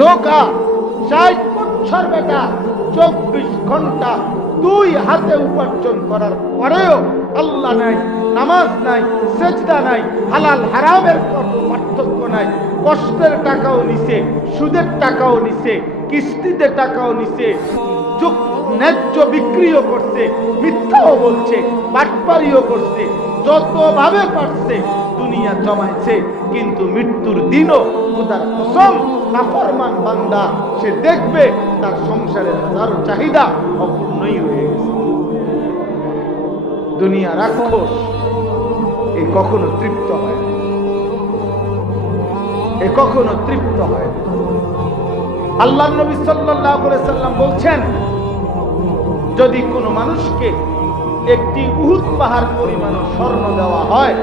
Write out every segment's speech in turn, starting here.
ধোঁকা। 60 বছর বেটা 24 ঘন্টা 2 হাতে উপার্জন করার পরেও আল্লাহ নাই, নামাজ নাই, সেজদা নাই, হালাল হারামের পার্থক্য নাই। কষ্টের টাকাও নিছে, সুদের টাকাও নিছে, কিস্তিতে টাকাও নিছে, ন্যায্য বিক্রিও করছে, মিথ্যাও বলছে, বাটপারিও করছে, যতভাবে পারছে দুনিয়া জমাইছে। কিন্তু মৃত্যুর দিনও খোদার কসম নাফরমান বান্দা সে দেখবে তার সংসারের হাজারো চাহিদা অপূর্ণই রয়ে গেছে। দুনিয়া রাক্ষস, এ কখনো তৃপ্ত হয় না, এ কখনো তৃপ্ত হয় না। আল্লাহর নবী সাল্লাল্লাহু আলাইহি সাল্লাম বলছেন, যদি কোনো মানুষকে একটি উহুদ পাহাড় পরিমাণ স্বর্ণ দেওয়া হয়,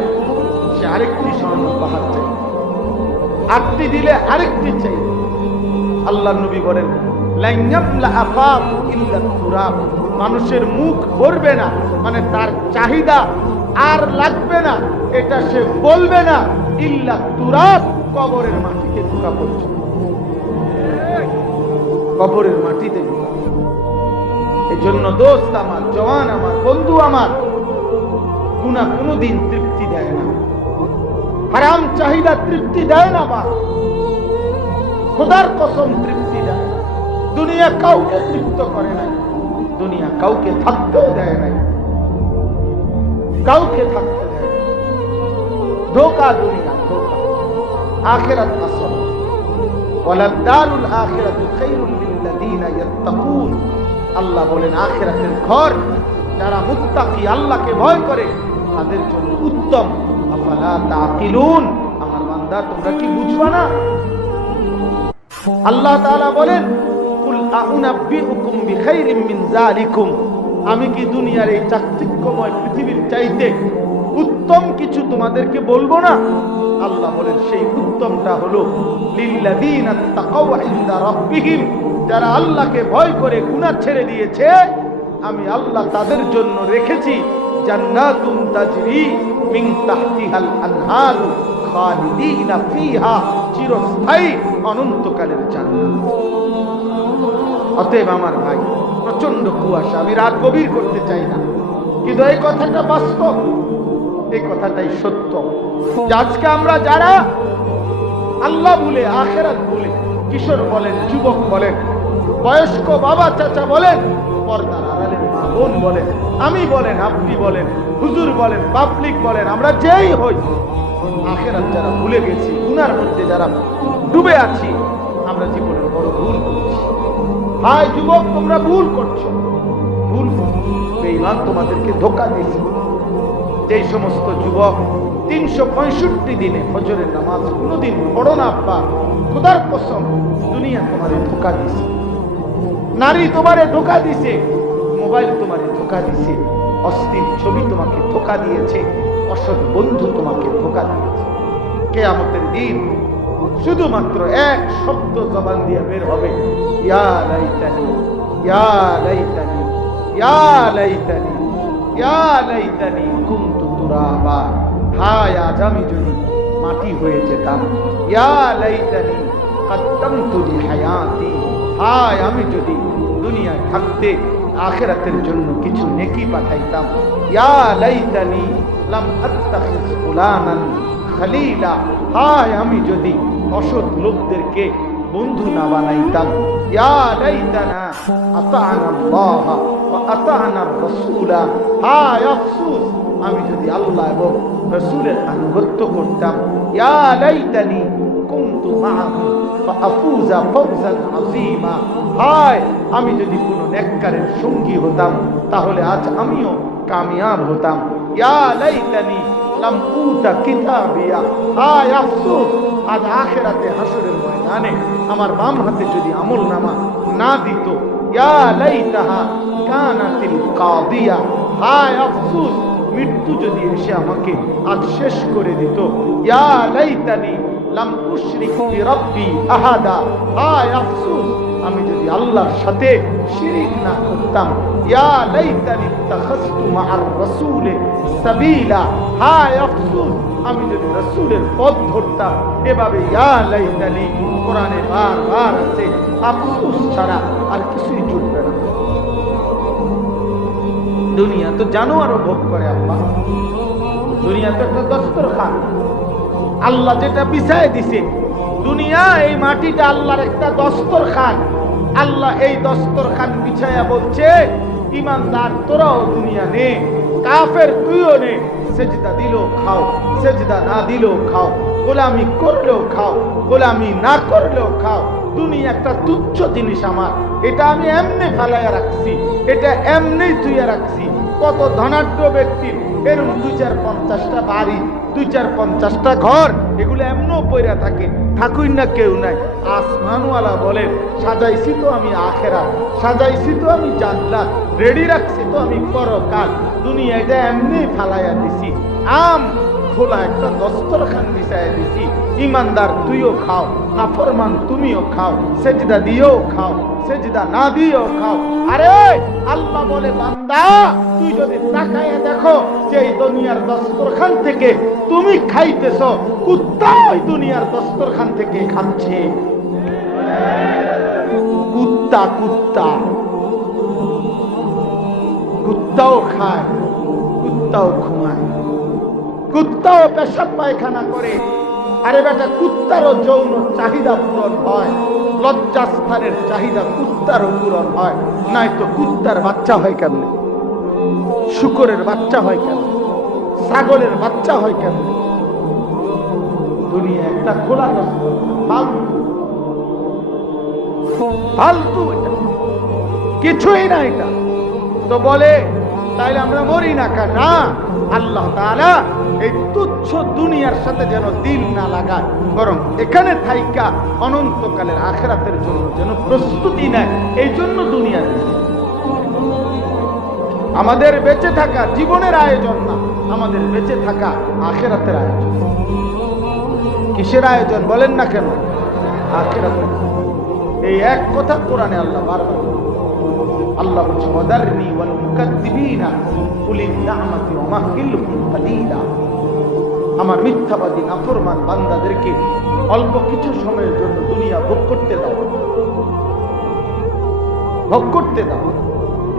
সে আরেকটি স্বর্ণ পাহাড় চাই, 8টি দিলে আরেকটি চাই। আল্লাহর নবী বলেন, লাইয়ামলা আফাক ইল্লা তুরাব, মানুষের মুখ ভরবে না, মানে তার চাহিদা আর লাগবে না, এটা সে বলবে না, ইল্লা তুরাব, কবরের মাটিতে ঢোকা পর্যন্ত, কবরের মাটিতে ঢোকা। এই জন্য দোস্ত আমার, জওয়ান আমার, বন্ধু আমার, গুনাহ কোনোদিন তৃপ্তি দেয় না, হারাম চাহিদা তৃপ্তি দেয় না, বা খোদার কসম তৃপ্তি দেয় না। দুনিয়া কাউকে তৃপ্ত করে নাই, দুনিয়া কাউকে থাকতেও দেয় নাই, কাউকে থাকতে দেয় না। ধোঁকা দুনিয়া, ধোঁকা। আখিরাত আসল, ওয়ালাদ দারুল আখিরাতু খায়রুল লিল্লাযিনা ইয়াত্তাকুন। আল্লাহ বলেন, আখিরাতের ঘর যারা মুত্তাকি, আল্লাহকে ভয় করে, তাদের জন্য উত্তম। আফালা তাকিলুন, আমার বান্দা তোমরা কি বুঝবা না? আল্লাহ তাআলা বলেন, কুল আউনাব্বিউকুম বিখাইরিম মিন যালিকুম, আমি কি দুনিয়ার এই চাকচিক্যময় পৃথিবীর চাইতে উত্তম কিছু তোমাদেরকে বলবো না? আল্লাহ বলেন, সেই উত্তমটা হলো লিল্লাযিনা তাকাউ ইনদা রাব্বিহিম, যারা আল্লাহকে ভয় করে গুনাহ ছেড়ে দিয়েছে, আমি আল্লাহ তাদের জন্য রেখেছি জান্নাতুন তাজরি মিন তাহতিহাল আনহার খালিদিনা ফিহা, চিরস্থায়ী অনন্তকালের জান্নাত। অতএব আমার ভাই, প্রচন্ড কুয়াশা, আমি রাত গভীর করতে চাই না, কিন্তু এই কথাটা বাস্তব, এই কথাটাই সত্য। আজকে আমরা যারা আল্লাহ ভুলে, আখিরাত ভুলে, কিশোর বলেন, যুবক বলেন, বয়স্ক বাবা চাচা বলেন, পর্দার আড়ালের মা বোন বলেন, আমি বলেন, আপনি বলেন, হুজুর বলেন, পাবলিক বলেন, আমরা যেই হই, আখিরাত যারা ভুলে গেছি, গুনার মধ্যে যারা ডুবে আছি, আমরা জীবনের বড় ভুল করছি। হায় যুবক, তোমরা ভুল করছো, ভুল করছো, বেঈমান তোমাদেরকে ধোঁকা দিয়েছে। যেই সমস্ত যুবক 365 দিনে ফজরের নামাজ কোনোদিন পড়ো না, আব্বা খোদার কসম, দুনিয়া তোমারে ধোঁকা দিছে, নারী তোমারে ধোঁকা দিছে, মোবাইল তোমারে ধোঁকা দিছে, অশ্লীল ছবি তোমাকে ধোঁকা দিয়েছে, অসৎ বন্ধু তোমাকে ধোঁকা দিয়েছে। কিয়ামতের দিন শুধুমাত্র এক শব্দ জবান দিয়ে বের হবে, ইয়া লাইতানি, ইয়া লাইতানি, ইয়া লাইতানি, ইয়া লাইতানি কুনতু তুরাবা, হায় আজ আমি যদি মাটি হয়ে যেতাম, ইয়া লাইতানি কদ্দামতু লিহায়াতি, হায় আমি যদি দুনিয়ায় থাকতে আখিরাতের জন্য কিছু নেকি পাঠাইতাম, ইয়া লাইতানি লাম আত্তাখিজ ফুলানান খলিলা, হায় আমি যদি অসৎ লোকদেরকে বন্ধু না বানাইতাম, ইয়া লাইতানা আতা'না আল্লাহ ওয়া আতা'না আর-রাসূলা, হায় আফসোস আমি যদি আল্লাহ এবং রাসূলের আনুগত্য করতাম, ইয়া লাইতানি কুনতু মা'আহুম ফাআফুযা ফাওজান আযীমা, হায় আমি যদি কোনো নেককারের সঙ্গী হতাম, তাহলে আজ আমিও কামিয়াব হতাম, ইয়া লাইতানি লাম উতা কিতাবিয়া, হায় আফসোস আজ আখিরাতে হাসরের ময়দানে আমার বাম হাতে যদি আমলনামা না দিত, ইয়া লাইতাহা কানাতিল কাদিয়া, হায় আফসোস মৃত্যু যদি এসে আমাকে আজ শেষ করে দিত, ইয়া লাইতানি লাম উশরিক বিরাব্বি আহাদা, হায় আফসোস আমি যদি আল্লাহর সাথে শিরিক না করতাম, ইয়া লাইতানি ইত্তাখাযতু মা'আর রাসূলি সাবিলা, হায় আফসোস আমি যদি রাসূলের পথ ধরতাম। এভাবে ইয়া লাইতানি কোরআনে বারবার আছে, আফসোস ছাড়া আর কিছুই জুটবে না। দুনিয়া তো জানোয়ারও ভোগ করে আব্বা, দুনিয়া তো একটা দস্তরখান, আল্লাহ যেটা বিছায় দিছে। দুনিয়া এই মাটিটা আল্লাহর একটা দস্তরখান। আল্লাহ এই দস্তরখান বিছায়া বলছে, ইমানদার তোরাও দুনিয়া নে, কাফের তুইও নে, সেজদা দিলেও খাও, সেজদা না দিলেও খাও, গোলামি করলেও খাও, গোলামি না করলেও খাও। দুনিয়া একটা তুচ্ছ জিনিস আমার, এটা আমি এমনি ফেলাইয়া রাখছি, এটা এমনি তুইয়া রাখছি। কত ধনাঢ্য ব্যক্তির এরকম 2-4-50টা বাড়ি, 2-4-50টা ঘর, এগুলো এমনও পইরা থাকে, থাকুই না কেউ নাই। আসমানওয়ালা বলেন, সাজাইছি তো আমি আখেরাত, সাজাইছি তো আমি জান্নাত, রেডি রাখছি তো আমি পরকাল। দুনিয়া এটা এমনি ফালাইয়া দিছি, আম খোলা একটা দস্তরখান বিছাইয়া দিছি। ইমানদার তুইও খাও, নাফরমান তুমিও খাও, সেজদা দিয়েও খাও, সেজদা না দিয়েও খাও। আরে আল্লাহ বলে, বান্দা তুই যদি তাকায়া দেখো যে এই দুনিয়ার দস্তরখান থেকে তুমি খাইতেছ, কুত্তা ওই দুনিয়ার দস্তরখান থেকে খাচ্ছে। কুত্তা কুত্তা কুত্তাও খায়, কুত্তাও ঘুমায়, কুত্তাও পেশাব পায়খানা করে। আরে বেটা, কুত্তারও যৌন চাহিদা পূরণ হয়, লজ্জাস্থানের চাহিদা কুত্তারও পূরণ হয়। নয়তো কুত্তার বাচ্চা হয় কেমনে, শূকরের বাচ্চা হয় কেমনে, ছাগলের বাচ্চা হয় কেমনে? দুনিয়া একটা খোলা ফালতু, এটা কিছুই না। এটা তো বলে তাইলে আমরা মরি না কেন? না, আল্লাহ তাআলা এই তুচ্ছ দুনিয়ার সাথে যেন দিল না লাগায়, বরং এখানে থাইকা অনন্তকালের আখিরাতের জন্য যেন প্রস্তুতি নেয়, এই জন্য দুনিয়া দিয়েছে। আমাদের বেঁচে থাকা জীবনের আয়োজন না, আমাদের বেঁচে থাকা আখিরাতের আয়োজন। কিসের আয়োজন বলেন না কেন? আখিরাতের। এই এক কথা কোরআনে আল্লাহ বারবার, আল্লাহ বলছে, ওয়াদারনি ওয়াল মুকাদ্দিবিনা উলিন নি'মাতি ওয়া মাহহিলহুম কালিলা। আমার মিথ্যাবাদী নাফরমান বান্দাদেরকে অল্প কিছু সময়ের জন্য দুনিয়া ভোগ করতে দাও, ভোগ করতে দাও।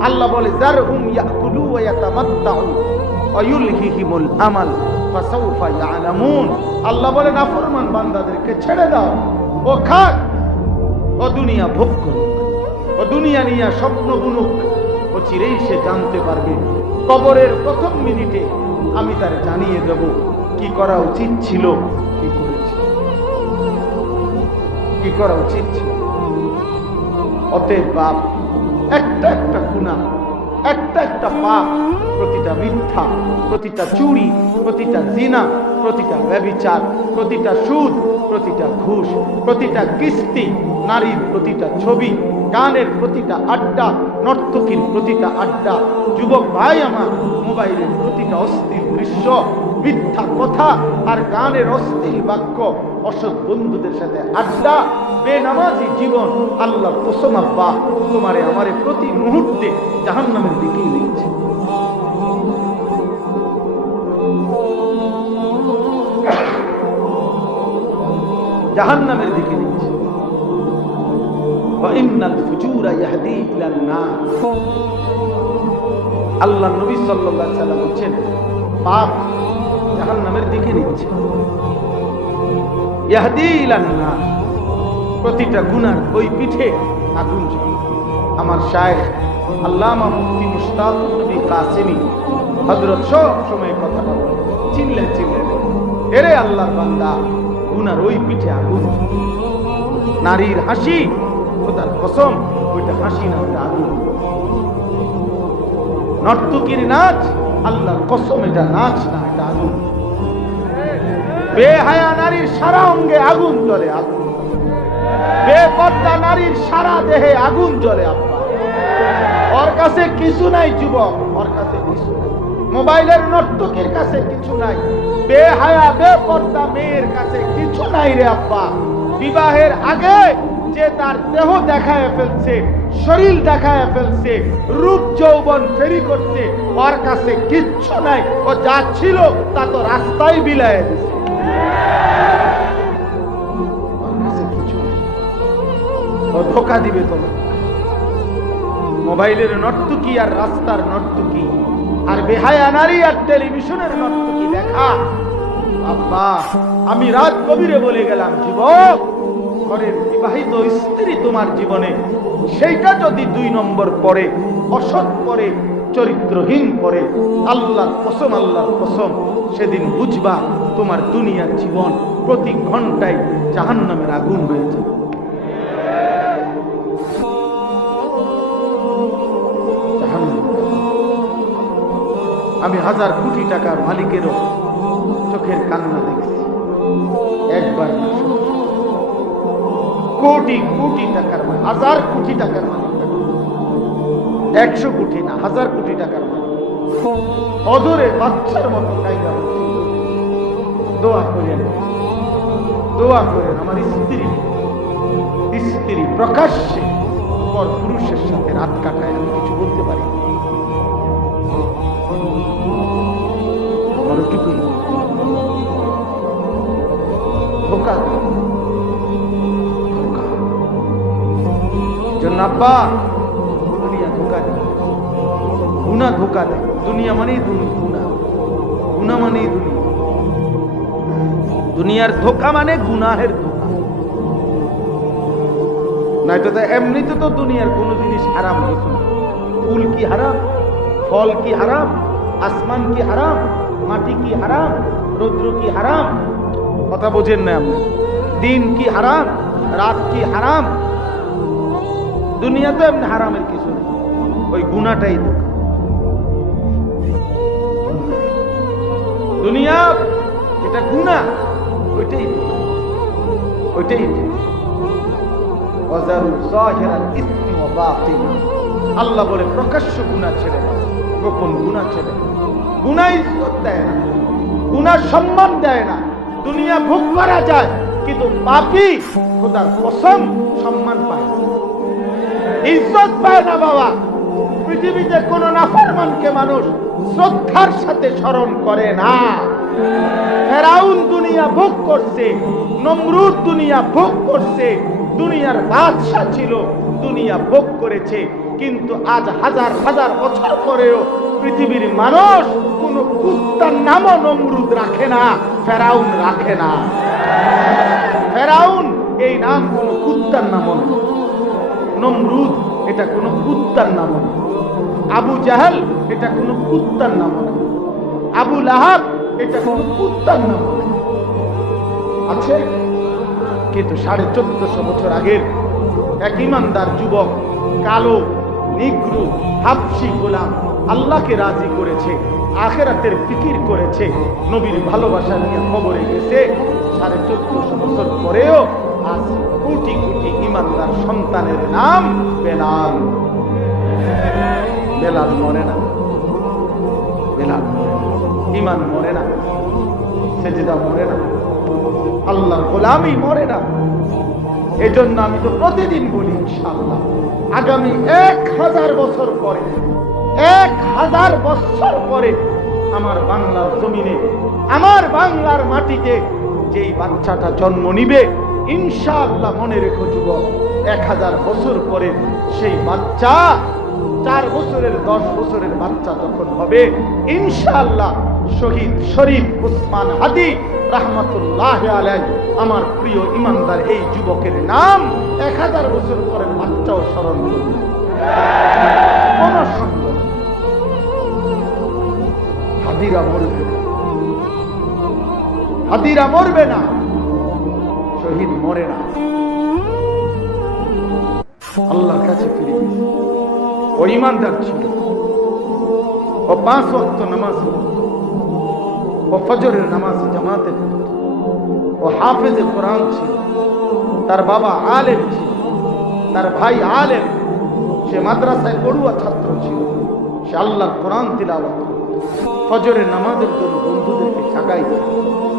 আল্লাহ বলে, যারহুম ইয়াকুলু ওয়া ইয়াতামাত্তাউ ওয়া ইউলহিহিমুল আমাল ফাসাউফা ইয়ালামুন। আল্লাহ বলে, নাফরমান বান্দাদেরকে ছেড়ে দাও, ও খাক, ও দুনিয়া ভোগ করুক, ও দুনিয়া নিয়ে স্বপ্ন বুনুক, ও চিরেই সে জানতে পারবে। কবরের প্রথম মিনিটে আমি তার জানিয়ে দেব কি করা উচিত ছিল, কি করেছি, কি করা উচিত ছিল। অতএব বাপ, একটা একটা গুনাহ, একটা একটা পাপ, প্রতিটা মিথ্যা, প্রতিটা চুরি, প্রতিটা জিনা, প্রতিটা ব্যভিচার, প্রতিটা সুদ, প্রতিটা ঘুষ, প্রতিটা কিস্তি, নারীর প্রতিটা ছবি, গানের প্রতিটা আড্ডা, নর্তকীর প্রতিটা আড্ডা, যুবক ভাই আমার মোবাইলের প্রতিটা অশ্লীল দৃশ্য, মিথ্যা কথা আর গানের অশ্লীল বাক্য, অসৎ বন্ধুদের সাথে আড্ডা, বেনামাজি জীবন, আল্লাহর কসম আব্বা, তোমারে আমারে প্রতি মুহূর্তে জাহান্নামের দিকেই নিচ্ছে। জাহান্নামের দিকে নিচ্ছে। আল্লাহ নবী সাল্লাল্লাহু আলাইহি ওয়াসাল্লাম বলেন, পাপ জাহান্নামের দিকে নিচ্ছে। ইয়াহদি ইলান নার, প্রতিটা গুনার ওই পিঠে আগুন জ্বলে। আমার শায়েখ আল্লামা মুফতি মুশতাক নবী কাসেমি হযরত সব সময় কথাটা বলে, চিনলেন চিনলেন, এরে আল্লাহর বান্দা, গুনার ওই পিঠে আগুন। নারীর হাসি, খোদার কসম, ওইটা হাসি না, ওইটা আগুন। নর্তকীর নাচ, আল্লাহর কসম, এটা নাচ না, এটা আগুন। বেহায়া নারীর সারা অঙ্গে আগুন জ্বলে, আগুন। বেপর্দা নারীর সারা দেহে আগুন জ্বলে আব্বা। ওর কাছে কিছু নাই যুবক, ওর কাছে কিছু নাই। মোবাইলের নর্তকীর কাছে কিছু নাই, বেহায়া বেপর্দা মেয়ের কাছে কিছু নাই রে আব্বা। বিবাহের আগে যে তার দেহ দেখায় ফেলছে, শরীর দেখায় ফেলছে, রূপ যৌবন ফেরি করছে, ওর কাছে কিচ্ছু নাই। ও যা ছিল তা তো রাস্তায় বিলায় দিছে। ওর কাছে কিছু নেই। ও ধোকা দিবে তোমার। মোবাইলের নর্তকী আর রাস্তার নর্তকী আর বেহায়া নারী আর টেলিভিশনের নর্তকী দেখা। আব্বা, আমি রাত গভীরে বলে গেলাম, যুবক, ঘরের বিবাহিত স্ত্রী তোমার জীবনে সেইটা যদি 2 নম্বর পরে, অসৎ পরে, চরিত্রহীন পরে, আল্লাহর কসম, আল্লাহর কসম, সেদিন বুঝবা তোমার দুনিয়ার জীবন প্রতি ঘন্টায় জাহান্নামের আগুন হয়ে যাবে। আমি 1000 কোটি টাকার মালিকেরও চোখের কান্না দেখছি, একবার না, কোটি কোটি টাকার মালিক, 1000 কোটি টাকার মালিক, 100 কোটি না, 1000 কোটি টাকার মালিক অদরে বাচ্চার মতো কাইদা। দোয়া করেন, দোয়া করেন আমার স্ত্রী প্রকাশ্যে পর পুরুষের সাথে রাত কাটায়। আমি কিছু বলতে পারি ধোকা ধোকা জন্য আব্বা, দুনিয়া ধোকা দেয়, গুনাহ ধোকা দেয়। দুনিয়া মানেই গুনাহ, গুনাহ মানেই দুনিয়া। দুনিয়ার ধোকা মানে গুনাহের ধোকা। নয়তো তো এমনিতে তো দুনিয়ার কোন জিনিস হারাম কিছু না। ফুল কি হারাম? ফল কি হারাম? আসমান কি হারাম? মাটি কি হারাম? রৌদ্র কি হারাম? কথা বোঝেন না আপনি? দিন কি হারাম? রাত কি হারাম? দুনিয়াতে এমনি হারামের কিছু নেই, ওই গুনাহটাই ধোকা। দুনিয়া যেটা গুনাহ ওইটাই ধোকা, ওইটাই ধোকা। আল্লাহ বলে প্রকাশ্য গুনাহ ছেড়ে দাও, গোপন গুনাহ ছেড়ে দাও। গুনাহ ইজ্জত দেয় না, গুনাহ সম্মান দেয় না। দুনিয়া ভোগ করা যায়, কিন্তু পাপী খোদার কসম সম্মান পায় না, ইজ্জত পায় না। বাবা, পৃথিবীতে কোন নাফরমানকে মানুষ শ্রদ্ধার সাথে স্মরণ করে না। ফেরাউন দুনিয়া ভোগ করছে, নমরুদ দুনিয়া ভোগ করছে, দুনিয়ার বাদশা ছিল, দুনিয়া ভোগ করেছে। কিন্তু আজ হাজার হাজার বছর পরেও পৃথিবীর মানুষ কোন কুত্তার নামও নমরুদ রাখে না, ফেরাউন রাখে না। ফেরাউন এই নাম কোন কুত্তার নাম নয়, নমরুদ এটা কোন কুত্তার নাম নয়, আবু জাহেল এটা কোন কুত্তার নাম নয়, আবু লাহাব এটা কোন কুত্তার নাম নয়। আছে কিন্তু 1450 বছর আগের এক ইমানদার যুবক, কালো, নিগ্রু, হাবশি গোলাম, আল্লাহকে রাজি করেছে, আখিরাতের ফিকির করেছে, নবীর ভালোবাসা নিয়ে খবরে গেছে। 1450 বছর পরেও আজ কোটি কোটি ইমানদার সন্তানের নাম বেলাল। বেলাল মরে না, বেলাল মরে না, ইমান মরে না, সেজদা মরে না, আল্লাহর গোলামি মরে না। এজন্য আমি তো প্রতিদিন বলি, ইনশাআল্লাহ আগামী 1000 বছর পরে, 1000 বছর পরে আমার বাংলার জমিনে, আমার বাংলার মাটিতে যেই বাচ্চাটা জন্ম নিবে, ইনশাআল্লাহ মনে রেখো যুবক, 1000 বছর পরে সেই বাচ্চা 4 বছরের 10 বছরের বাচ্চা যখন হবে, ইনশাআল্লাহ শহীদ শরীফ উসমান হাদি রাহমাতুল্লাহ আলাইহি, আমার প্রিয় ইমানদার এই যুবকের নাম 1000 বছর পরের বাচ্চাও স্মরণ করবে। কোন সন্দেহ, হাদিরা মরবে না, হাদিরা মরবে না, শহীদ মরে না, আল্লাহর কাছে ফিরে গেছে। ও ইমানদার ছিল, ও 5 ওয়াক্ত নামাজ পড়ত, ও ফজরের নামাজ জামাতে পড়ত, ও হাফেজে কোরআন ছিল, তার বাবা আলেম ছিল, তার ভাই আলেম, সে মাদ্রাসায় পড়ুয়া ছাত্র ছিল, সে আল্লাহর কোরআন তিলাওয়াত করত, ফজরের নামাজের জন্য বন্ধুদেরকে জাগাইত,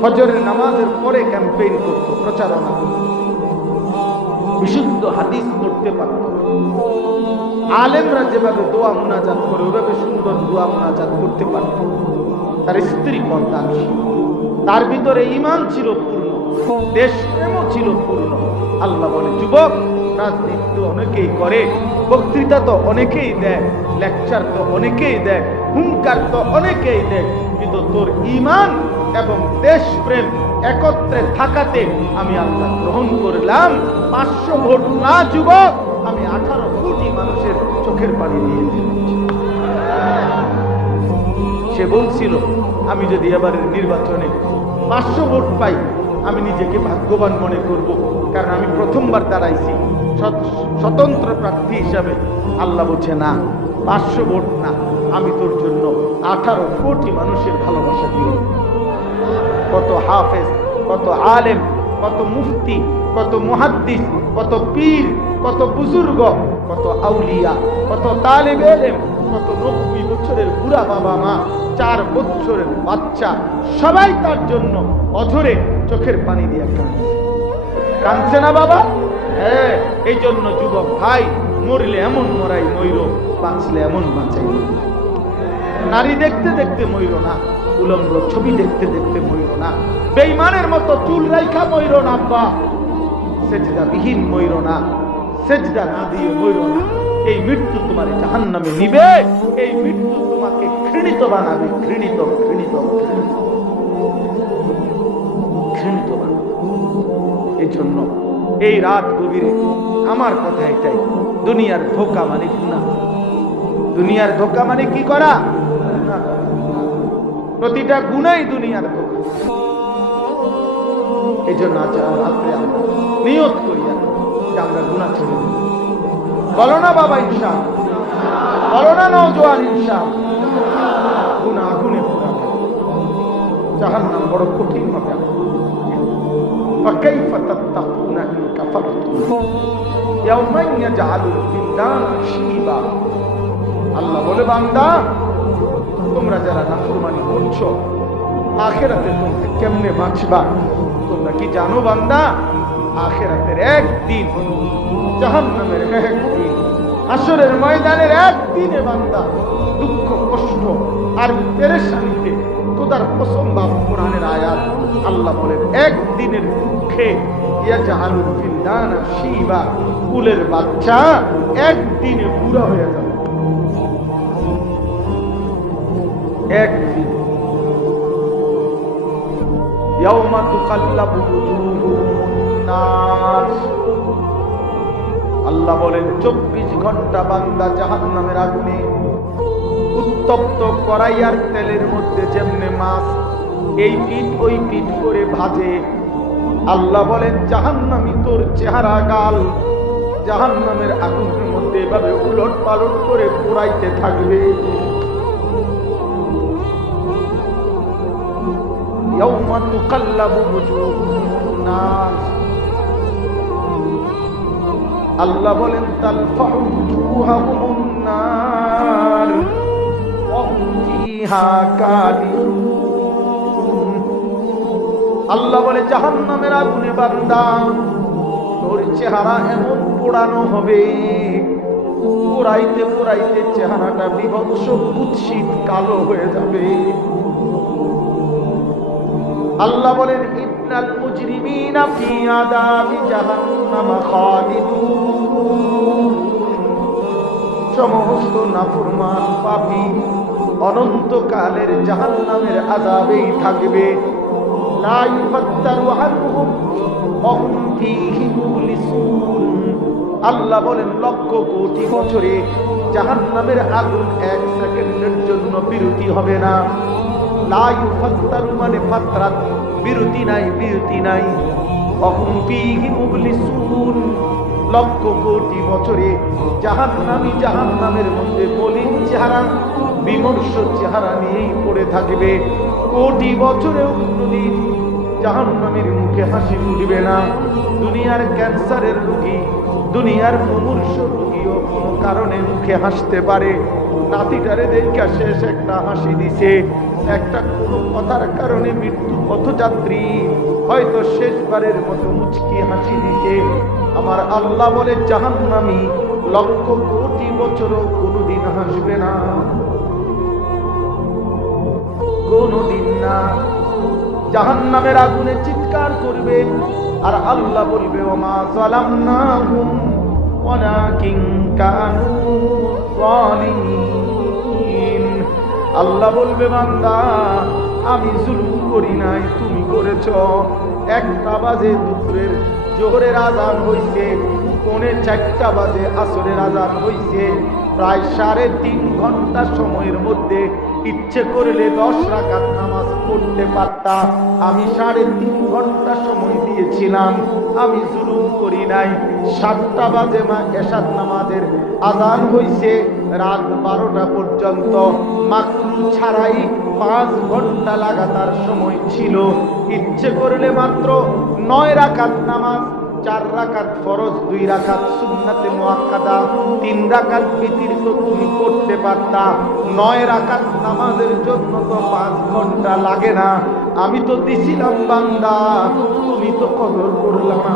ফজরের নামাজের পরে ক্যাম্পেইন করত, প্রচারণা করত। বিশুদ্ধ হাদিস পড়তে পারত। আলেমরা যেভাবে দোয়া মুনাজাত করে ওইভাবে সুন্দর দোয়া মুনাজাত করতে পারত। তার স্ত্রী পর্দানশীল, তার ভিতরে ঈমান ছিল পূর্ণ, দেশপ্রেমও ছিল পূর্ণ। আল্লাহ বলে, যুবক, রাজনীতি তো অনেকেই করে, বক্তৃতা তো অনেকেই দেয়, লেকচার তো অনেকেই দেয়, হুঙ্কার তো অনেকেই দেয়, কিন্তু তোর ঈমান এবং দেশপ্রেম একত্রে থাকাতে আমি আল্লাহ গ্রহণ করলাম। 500 ভোট না যুবক, আমি 18 কোটি মানুষের চোখের পানি দিয়ে দিচ্ছি। সে বলছিল, আমি যদি এবারের নির্বাচনে 500 ভোট পাই আমি নিজেকে ভাগ্যবান মনে করব, কারণ আমি প্রথমবার দাঁড়াইছি স্বতন্ত্র প্রার্থী হিসাবে। আল্লাহ বলছে, না, 500 ভোট না, আমি তোর জন্য 18 কোটি মানুষের ভালোবাসা দিই। কত হাফেজ, কত আলেম, কত মুফতি, কত মুহাদ্দিস, কত পীর, কত বুজুর্গ, কত আউলিয়া, কত তালেবে ইলম, কত 90 বছরের বুড়া বাবা মা, 4 বছরের বাচ্চা, সবাই তার জন্য অঝরে চোখের পানি দিয়ে কাঁদছে না বাবা? হ্যাঁ, এই জন্য যুবক ভাই, মরলে এমন মরাই ময়ূর, বাঁচলে এমন বাঁচাই। নারী দেখতে দেখতে ময়ূর না, উলঙ্গ ছবি দেখতে দেখতে ময়ূর না, বেঈমানের মতো চুল রাইখা ময়ূর না, আব্বা সেজদা বিহীন ময়ূর না, সেজদা না দিয়ে ময়ূর না। এই মৃত্যু তোমার জাহান্নামে নিবে, এই মৃত্যু তোমাকে ঘৃণিত বানাবে, ঘৃণিত ঘৃণিত ঘৃণিত বানাবে। এই জন্য এই রাত গভীরে আমার কথা এটাই, দুনিয়ার ধোঁকা মানে গুনাহ। দুনিয়ার ধোঁকা মানে কি করা? প্রতিটা গুনাহই দুনিয়ার ধোঁকা। এই জন্য আজ রাত্রে আমরা নিয়ত করি যে আমরা গুনাহ ছেড়ে দেব। বলো না বাবা ইনশাআল্লাহ, বলো না নওজোয়ান ইনশাআল্লাহ। গুনাহ আগুনে পোড়াবে, জাহান্নাম বড় কঠিন হবে। فكيف تتقون إن كفرتم يوما يجعل الولدان شيبا। আল্লাহ বলে, বান্দা, তোমরা যারা নাফরমানি করছো, আখিরাতে তোমরা কেমনে বাঁচবা? তোমরা কি জানো বান্দা? আখিরাতের একদিন, জাহান্নামের একদিন, হাসরের ময়দানের একদিনে বান্দা দুঃখ কষ্ট আর পেরেশানিতে খোদার কসম বা কোরআনের আয়াত, আল্লাহ বলেন, একদিনের দুঃখে ইয়াজআলুল ফিলদানা শিবা, কুলের বাচ্চা একদিনে বুড়া হয়ে যাবে। একদিন ইয়াউমা তুকাল্লাবু ওজুহুহুম নার। আল্লাহ বলেন, 24 ঘন্টা বান্দা জাহান্নামের আগুনে উত্তপ্ত কড়াই আর তেলের মধ্যে যেমনে মাছ এই পিঠ ওই পিঠ করে ভাজে। আল্লাহ বলেন, জাহান্নামী তোর চেহারা গাল জাহান্নামের আগুনের মধ্যে এভাবে উলট পালট করে পোড়াইতে থাকবে। ইয়াউমা তুকাল্লাবু ওজুহুহুম নার। আল্লাহ বলেন, তালফাহু ওজুহাহুম নার ওয়া হুম ফিহা কালিদুন। আল্লাহ বলে, জাহান্নামের আগুনে বান্দা তোর চেহারা এমন পোড়ানো হবে, পোড়াইতে পোড়াইতে চেহারাটা বিভৎস কুৎসিত কালো হয়ে যাবে। আল্লাহ বলেন, ইন্নাল মুজরিমিনা ফি আযাবি জাহান্নাম খালিদুন। সমস্ত নাফরমান পাপী অনন্তকালের জাহান্নামের আযাবেই থাকবে। লা ইউফাত্তারু আনহুম ওয়া হুম ফীহি মুবলিসুন। আল্লাহ বলেন, লক্ষ কোটি বছরে জাহান্নামের আগুন 1 সেকেন্ডের জন্য বিরতি হবে না। লা ইউফাত্তারু মানে ফাতরাত, বিরতি নাই, বিরতি নাই। ওয়া হুম ফীহি মুবলিসুন, লক্ষ কোটি বছরে জাহান্নামী জাহান্নামের মধ্যে মলিন চেহারা, বিমর্ষ চেহারা নিয়েই পড়ে থাকবে। কোটি বছরেও কোনদিন জাহান্নামীর মুখে হাসি ফুটবে না। দুনিয়ার ক্যান্সারের রোগী, দুনিয়ার মুমূর্ষ রোগীও কোনো কারণে মুখে হাসতে পারে। নাতিটারে দেখা শেষ একটা হাসি দিছে, একটা কোনো কথার কারণে মৃত্যু পথযাত্রী হয়তো শেষবারের মতো মুচকি হাসি দিছে। আমার আল্লাহ বলে জাহান্নামী লক্ষ কোটি বছরও কোনোদিন হাসবে না, কোনোদিন না। জাহান্নামের আগুনে চিৎকার করবে আর আল্লাহ বলবে ওমা যালামনাহুম ওয়ালাকিন কানু যালিমিন। আল্লাহ বলবে বান্দা আমি জুলুম করি নাই, তুমি করেছ। 1টা বাজে দুপুরের জোহরের আজান হইছে, 3:45 বাজে আসরের আজান হইছে, প্রায় 3.5 ঘন্টা সময়ের মধ্যে ইচ্ছে করলে 10 রাকাত নামাজ পড়তে পারতা। আমি 3.5 ঘন্টা সময় দিয়েছিলাম, আমি জুলুম করি নাই। 7টা বাজে এশার নামাজের আজান হইছে, রাত 12টা পর্যন্ত মাকরু ছাড়াই 5 ঘন্টা লাগাতার সময় ছিল। ইচ্ছে করলে মাত্র 9 রাকাত নামাজ, 4 রাকাত ফরজ, 2 রাকাত সুন্নাতে মুআক্কাদা, 3 রাকাত বিতির তো তুমি পড়তে পারতা। 9 রাকাত নামাজের জন্য তো 5 ঘন্টা লাগে না। আমি তো দিছিলাম বান্দা, তুমি তো কদর করলা না।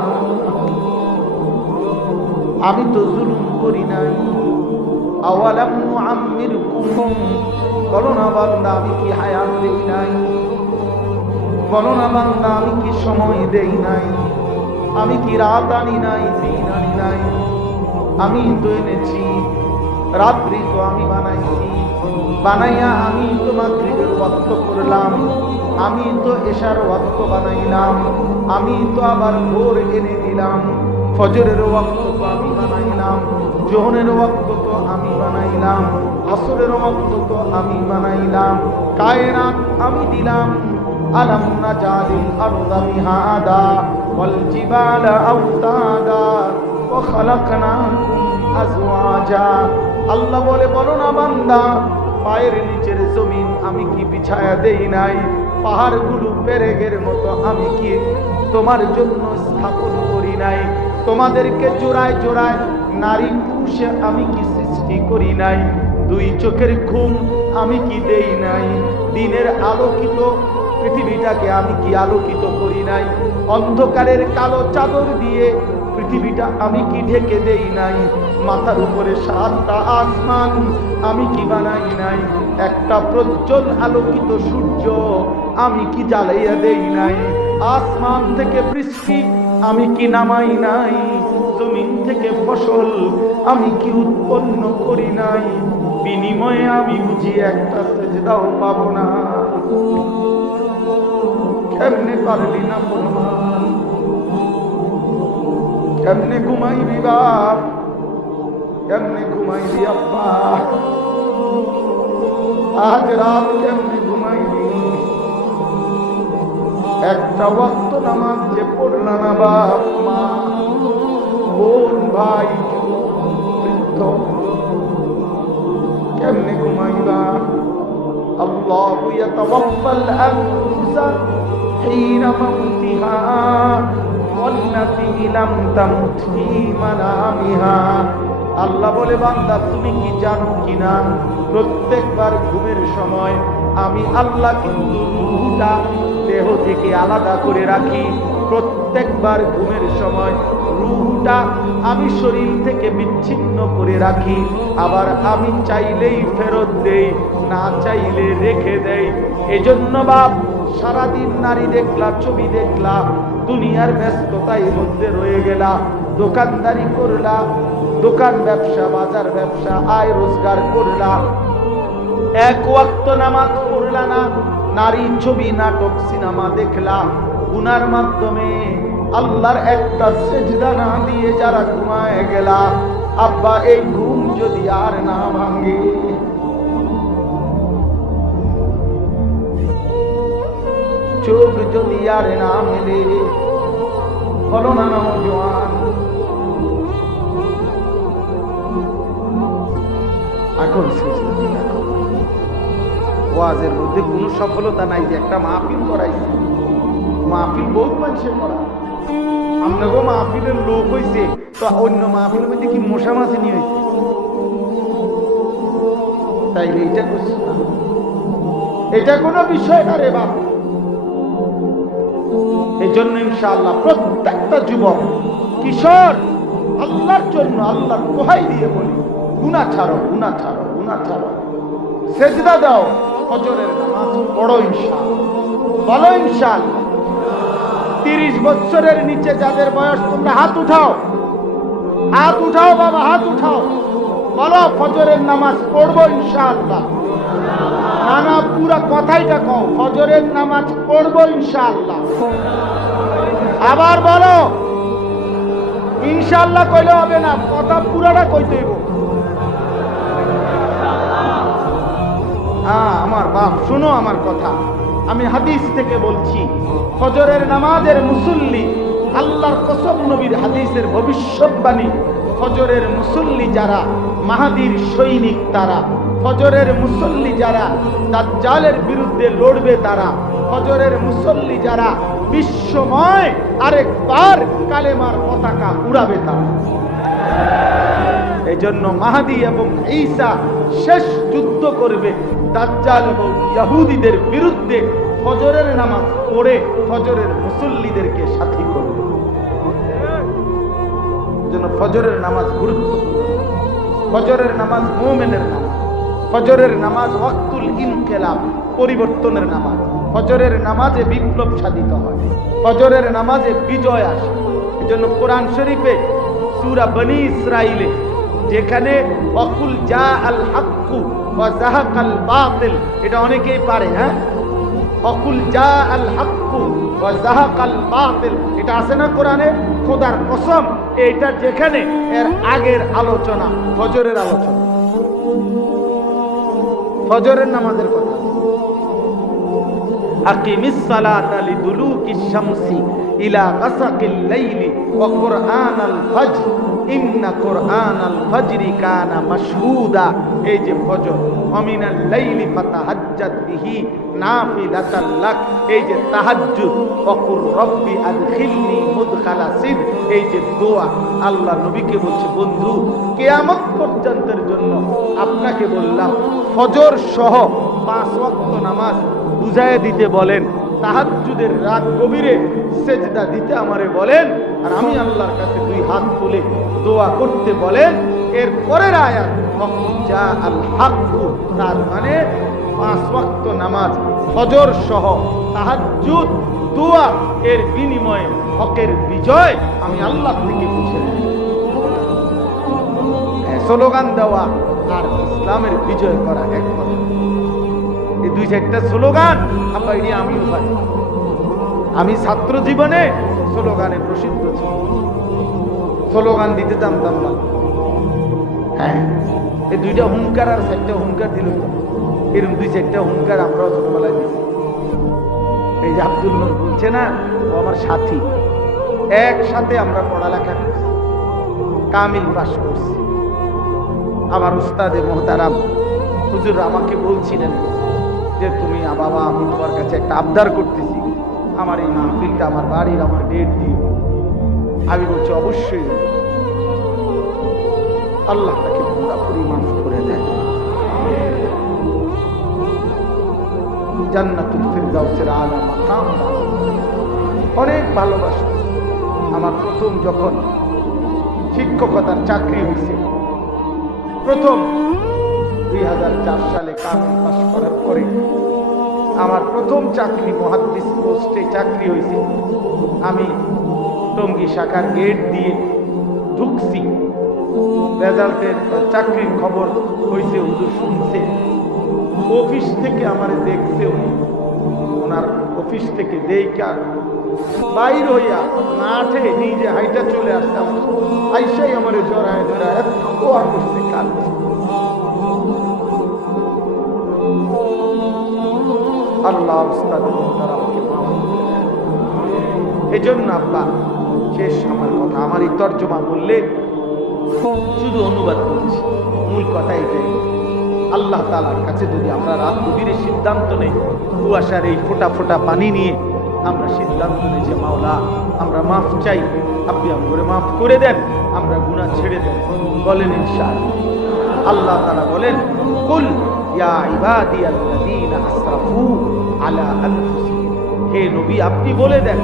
আমি তো জুলুম করি নাই। আওয়ালাম নুআম্মিরকুম, বলো না বান্দা আমি কি হায়াত দেই নাই? বলো না বান্দা আমি কি সময় দেই নাই? আমি কি রাত আনি নাই, দিন আনি নাই? আমি তো এনেছি। রাত্রি তো আমি বানাইছি, বানাইয়া আমি তো মাগরিবের ওয়াক্ত করলাম, আমি তো এশার ওয়াক্ত বানাইলাম, আমি তো আবার ভোর এনে দিলাম, ফজরের ওয়াক্ত তো আমি বানাইলাম, যোহরের ওয়াক্ত তো আমি বানাইলাম, আসরের ওয়াক্ত তো আমি বানাইলাম, কায়নাত আমি দিলাম। আলাম নাজালিল আরদা মিহাদা ওয়াল জিবালা আওতাদা ওয়া খালাকনাকুম আজওয়াজা। আল্লাহ বলে বলো না বান্দা পায়ের নিচের জমিন আমি কি বিছায়া দেই নাই? পাহাড়গুলো পেরেকের মতো আমি কি তোমার জন্য স্থাপন করি নাই? তোমাদেরকে জোড়ায় জোড়ায় নারী পুরুষে আমি কি সৃষ্টি করি নাই? 2 চোখের ঘুম আমি কি দেই নাই? দিনের আলোকিত পৃথিবীটাকে আমি কি আলোকিত করি নাই? অন্ধকারের কালো চাদর দিয়ে পৃথিবীটা আমি কি ঢেকে দেই নাই? মাথার উপরে 7টা আসমান আমি কি বানাই নাই? একটা প্রজ্জ্বল আলোকিত সূর্য আমি কি জ্বালাইয়া দেই নাই? আসমান থেকে বৃষ্টি আমি কি নামাই নাই? জমিন থেকে ফসল আমি কি উৎপন্ন করি নাই? বিনিময়ে আমি বুঝি একটা সেজদাও পাবো না। কেমনে পারলি না ফরমান? কেমনে ঘুমাইবি বাপ? কেমনে ঘুমাইবি আব্বা? আজ রাত কেমনে ঘুমাইবি? একটা ওয়াক্ত নামাজ যে পড়লা না বাপ মা বোন ভাই বৃদ্ধ, কেমনে ঘুমাইবা? আল্লাহু ইয়াতাওয়াফাল আনফুসা হিনা মাউতিহা ওয়াল্লাতী লাম তামুত ফী মানামিহা। আল্লাহ বলে বান্দা তুমি কি জানো কিনা প্রত্যেকবার ঘুমের সময় আমি আল্লাহ কিন্তু রূহটা দেহ থেকে আলাদা করে রাখি। প্রত্যেকবার ঘুমের সময় রূহটা আমি শরীর থেকে বিচ্ছিন্ন করে রাখি। আবার আমি চাইলেই ফেরত দেই, না চাইলে রেখে দেই। এজন্য বাপ সারাদিন নারী দেখলা, ছবি দেখলা, দুনিয়ার ব্যস্ততার মধ্যে রয়ে গেলা, দোকানদারি করলা, দোকান ব্যবসা বাজার ব্যবসা আয় রোজগার করলা, 1 ওয়াক্ত নামাজ পড়লা না, নারী ছবি নাটক সিনেমা দেখলা, গুনার মাধ্যমে আল্লাহর একটা সেজদা না দিয়ে যারা ঘুমায় গেলা, আব্বা এই ঘুম যদি আর না ভাঙে, চোখ যদি আর না মেলে, বলো না নওজোয়ান এখন সেজদা দিয়ে রাখো। ওয়াজের মধ্যে কোনো সফলতা নাই যে একটা মাহফিল করাইছে, মাহফিল বহুত মানুষের করা, আপনাকেও মাহফিলের লোক হয়েছে তো অন্য মাহফিলের মধ্যে কি মশা মাছি নিয়ে হয়েছে, তাইলে এটা করছি না, এটা কোনো বিষয় না রে বাপ। এই জন্য ইনশাআল্লাহ প্রত্যেকটা যুবক কিশোর, আল্লাহর জন্য আল্লাহর দোহাই দিয়ে বলি, গুনাহ ছাড়ো, গুনাহ ছাড়ো, গুনাহ ছাড়ো। সেজদা দাও, ফজরের নামাজ পড়ো ইনশাআল্লাহ। বলো ইনশাআল্লাহ। 30 বছরের নিচে যাদের বয়স, তোমরা হাত উঠাও, হাত উঠাও বাবা, হাত উঠাও। বলো ফজরের নামাজ পড়বো ইনশাআল্লাহ। না না, পুরা কথাইটা কও, ফজরের নামাজ পড়বো ইনশাআল্লাহ। আবার বলো ইনশাআল্লাহ কইলে হবে না, কথা পুরাটা কইতে হইব। আমার বাপ, শুনো আমার কথা, আমি হাদিস থেকে বলছি, ফজরের নামাজের মুসল্লি, আল্লাহর কসম, নবীর হাদিসের ভবিষ্যৎবাণী, ফজরের মুসল্লি যারা মাহাদির সৈনিক, তারা ফজরের মুসল্লি যারা দাজ্জালের বিরুদ্ধে লড়বে, তারা ফজরের মুসল্লি যারা বিশ্বময় আরেকবার কালেমার পতাকা উড়াবে, তারা। এই জন্য মাহাদি এবং ঈসা শেষ যুদ্ধ করবে দাজ্জাল এবং ইহুদিদের বিরুদ্ধে, ফজরের নামাজ পড়ে ফজরের মুসল্লিদেরকে সাথী করবে। জন্য ফজরের নামাজ গুরুত্বপূর্ণ। ফজরের নামাজ মুমিনের নামাজ। ফজরের নামাজ ওয়াক্তুল ইনকিলাব, পরিবর্তনের নামাজ। ফজরের নামাজে বিপ্লব সাধিত হয়, ফজরের নামাজে বিজয় আসে। এজন্য কোরআন শরীফে সূরা বনী ইসরাঈলে যেখানে ওয়াকুল জা আল হাক্কু ওয়া যাহাকাল বাতিল, এটা অনেকেই পারে, হ্যাঁ, ওয়াকুল জা আল হাক্কু ওয়া যাহাকাল বাতিল, এটা আছে না কোরআনে? খোদার কসম, এটা যেখানে এর আগের আলোচনা ফজরের আলোচনা, ফজরের নামাজের কথা। আকিমিস সালাতা লিদুলুকিশ শামসি ইলা গাসাকিল লাইলি ওয়া কুরআনাল ফাজর ইন্না কুরআনাল ফাজরি কানা মাশহুদা। এই যে ফজর, আমিনাল লাইলি ফাতাহাজ্জাত বিহি নাফিলাতাল লাক, এই যে তাহাজ্জুদ, ওয়া কুর রব্বি আদখিলনি মুদখালা সিদ, এই যে দোয়া, আল্লাহ নবীকে বলছে, বন্ধু কিয়ামত পর্যন্তের জন্য আপনাকে বললাম ফজর সহ 5 ওয়াক্ত নামাজ বুঝায় দিতে বলেন, তাহাজ্জুদের রাত গভীরে সেজদা দিতে আমারে বলেন, আর আমি আল্লাহর কাছে 2 হাত তুলে দোয়া করতে বলেন। এর পরের আয়াত যা আল হাক্কু, তার মানে 5 ওয়াক্ত নামাজ ফজর সহ তাহাজ্জুদ দোয়া, এর বিনিময়ে হকের বিজয় আমি আল্লাহ থেকে বুঝে নেব। স্লোগান দেওয়া আর ইসলামের বিজয় করা এক কথা। এই 2-4টা স্লোগান আব্বা, এটি আমিও পারি। আমি ছাত্র জীবনে স্লোগানে প্রসিদ্ধ ছিল, স্লোগান দিতে জানতাম না। হ্যাঁ, এই 2টা হুঙ্কার আর 4টা হুঙ্কার দিল, এরকম 2-4টা হুঙ্কার আমরাও ছোটবেলায় দিচ্ছি। এই যে আব্দুল নূর বলছে না, ও আমার সাথী, একসাথে আমরা পড়ালেখা করছি, কামিল পাশ করছি। আমার উস্তাদে মোহতারাম হুজুর আমাকে বলছিলেন যে তুমি বাবা, আমি তোমার কাছে একটা আবদার করতেছি, আমার এই মাহফিলটা আমার বাড়ির আমার ডেট দিয়ে। আমি বলছি অবশ্যই। আল্লাহ তাকে পুরোপুরি মাফ করে দেন, জান্নাতুল ফিরদাউসের আলা মাকাম অনেক ভালোবাসা। আমার প্রথম যখন শিক্ষকতার চাকরি হয়েছে, প্রথম 2004 সালে কামিল পাস করার পরে আমার প্রথম চাকরি মুহাদ্দিস পোস্টে চাকরি হয়েছে। আমি টঙ্গী শাখার গেট দিয়ে ঢুকছি, রেজাল্টের চাকরির খবর হয়েছে, হুজুর শুনছে, অফিস থেকে আমার দেখছে, ওনার অফিস থেকে দেখা বাইর হইয়া মাঠে নিজে হাইটা চলে আসতাম, আইসাই আমার জড়ায় ধরা এত দোয়া করছে, কাঁদছে। আল্লাহ উস্তাদের মোহতারামকে মাফ করে দেন। এই জন্য আব্বা, শেষ আমার কথা, আমার এই তর্জমা বললে শুধু অনুবাদ করছি, মূল কথা এটাই। আল্লাহ তাআলার কাছে যদি আমরা রাত গভীরে সিদ্ধান্ত নেই, কুয়াশার এই ফোঁটা ফোঁটা পানি নিয়ে আমরা সিদ্ধান্ত নেই যে মাওলা আমরা মাফ চাই, আপনি আমাদের মাফ করে দেন, আমরা গুনাহ ছেড়ে দেন, বলেন ইনশাআল্লাহ। আল্লাহ তাআলা বলেন, কুল ইয়া ইবাদিয়াল্লাযীনা আসরাফু আলা আনফুসিহিম, হে নবী আপনি বলে দেন,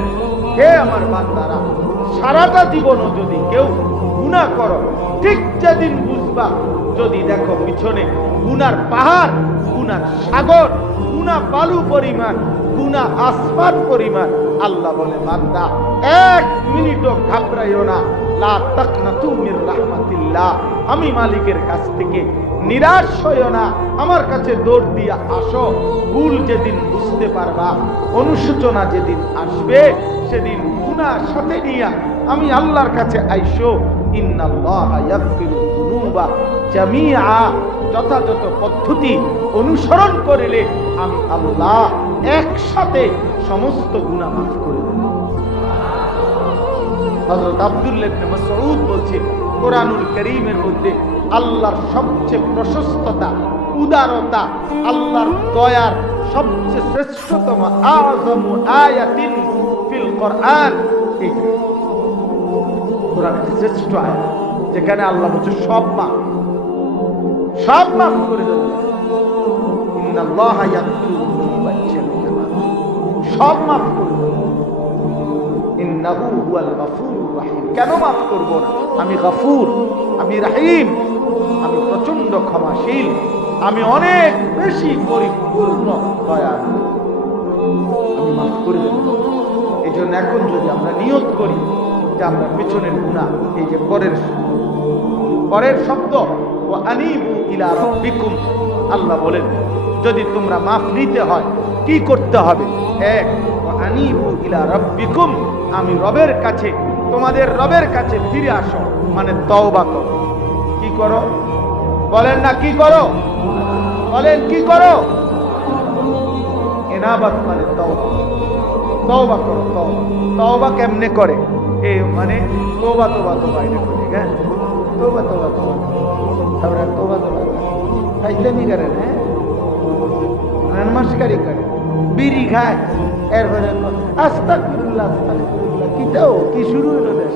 হে আমার বান্দারা সারাটা জীবনও যদি কেউ গুনাহ করো, ঠিক যেদিন বুঝবা, যদি দেখো পিছনে গুনার পাহাড়, গুনার সাগর, গুনাহ বালু পরিমাণ, গুনাহ আসমান পরিমাণ, আল্লাহ বলে বান্দা 1 মিনিটও ঘাবড়াইও না, লা তাকনাতু মির রাহমাতিল্লাহ, আমি মালিকের কাছ থেকে নিরাশ হইও না, আমার কাছে দৌড় দিয়া আসো। ভুল যেদিন বুঝতে পারবা, অনুশোচনা যেদিন আসবে, সেদিন গুনার সাথে নিয়া আমি আল্লাহর কাছে আইসো। ইন্নাল্লাহা ইয়াগফিরুয যুনুবা জামিআ, যথাযথ পদ্ধতি অনুসরণ করিলে আমি আল্লাহ একসাথে সমস্ত গুনাহ মাফ করে দেব। হযরত আব্দুল্লাহ ইবনে মাসউদ বলছে, কোরআনুল কারীমের মধ্যে আল্লাহর সবচেয়ে প্রশস্ততা, উদারতা, আল্লাহর দয়ার সবচেয়ে শ্রেষ্ঠতম আযমু আয়াতিন ফিল কোরআন, এই কোরআনের শ্রেষ্ঠ আয়াত, যেখানে আল্লাহ বলছে সব মাফ করে দেবেন। ইন্নাল্লাহা ইয়াগফিরু যুনুবা জামিআ, সব মাফ করে দেবেন। ইন্নাহু হুয়াল গফুরুর রহিম, কেন মাফ করব না? আমি গফুর, আমি রহিম, আমি প্রচন্ড ক্ষমাশীল, আমি অনেক বেশি পরিপূর্ণ দয়ালু, আমি মাফ করে দেব। এই জন্য এখন যদি আমরা নিয়ত করি যে আমরা পেছনের গুনাহ, এই যে পরের শব্দ ও আনিবু ইলা রাব্বিকুম, আল্লাহ বলেন যদি তোমরা মাফ নিতে হয় কি করতে হবে? 1, ও আনিবু ইলা রাব্বিকুম, আমি রবের কাছে, তোমাদের রবের কাছে ফিরে আসো, মানে তওবা করো। কি করো বলেন না, কি করো বলেন, কি করো? ইনাবাত মানে তওবা করো। তওবা কেমনে করে? এই মানে তোবা এটা করে, হ্যাঁ, তোবা তারপরে তোবা ফাইজলামি করেন, হ্যাঁ, নমস্কারই করে, বিড়ি খায়, এরপরে আস্তাগফিরুল্লাহ, কিটাও কি শুরু হলো দেশ,